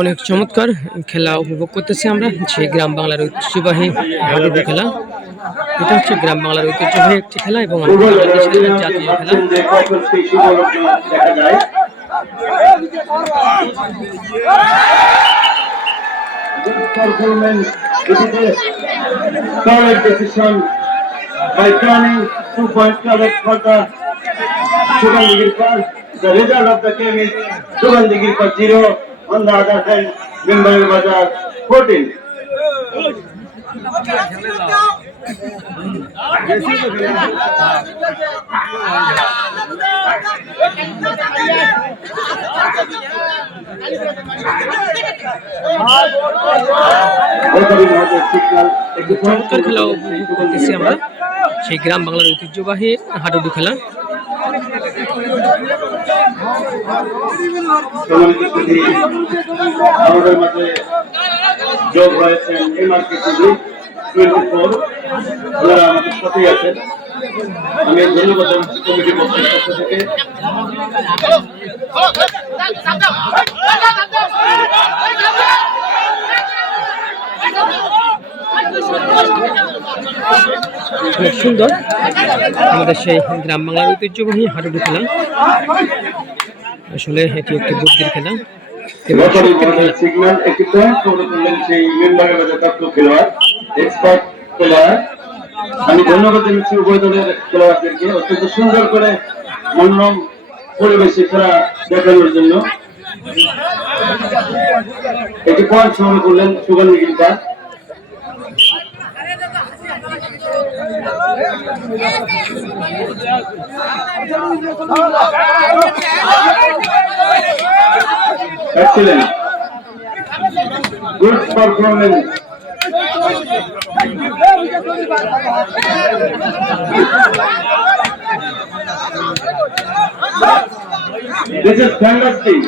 অনেক চমৎকার খেলা উপভোগ করতেছি আমরা। সেই গ্রাম বাংলার ঐতিহ্যবাহী হাডুডু খেলা। এটা হচ্ছে গ্রাম বাংলার ঐতিহ্যবাহী একটি খেলা এবং জাতীয় খেলা. The result of the game is সুগন্ধগির জিরো বাজার ফোরটিন সেই গ্রাম বাংলার ঐতিহ্যবাহী হাডুডু খেলা। যোগ হয়েছেন টোয়েন্টি ফোর ওনারা আমাদের সাথেই আছেন আমি ধন্যবাদ জানাচ্ছি কমিটির পক্ষ থেকে সিগন্যাল একটি পয়েন্ট সুন্দর। আমাদের সেই গ্রাম বাংলার ঐতিহ্যবাহী হাডুডু মেম্বারের মাঝে তত্ত্ব খেলোয়াড় এক্সপার্ট প্লেয়ার আমি ধন্যবাদ জানাচ্ছি উভয় দলের খেলোয়াড়দেরকে। অত্যন্ত সুন্দর করে মনোরম পরিবেশে খেলা দেখানোর জন্য। একটি পয়েন্ট সংগ্রহ করলেন গিরিকা Excellent. Good performance. This is fantastic.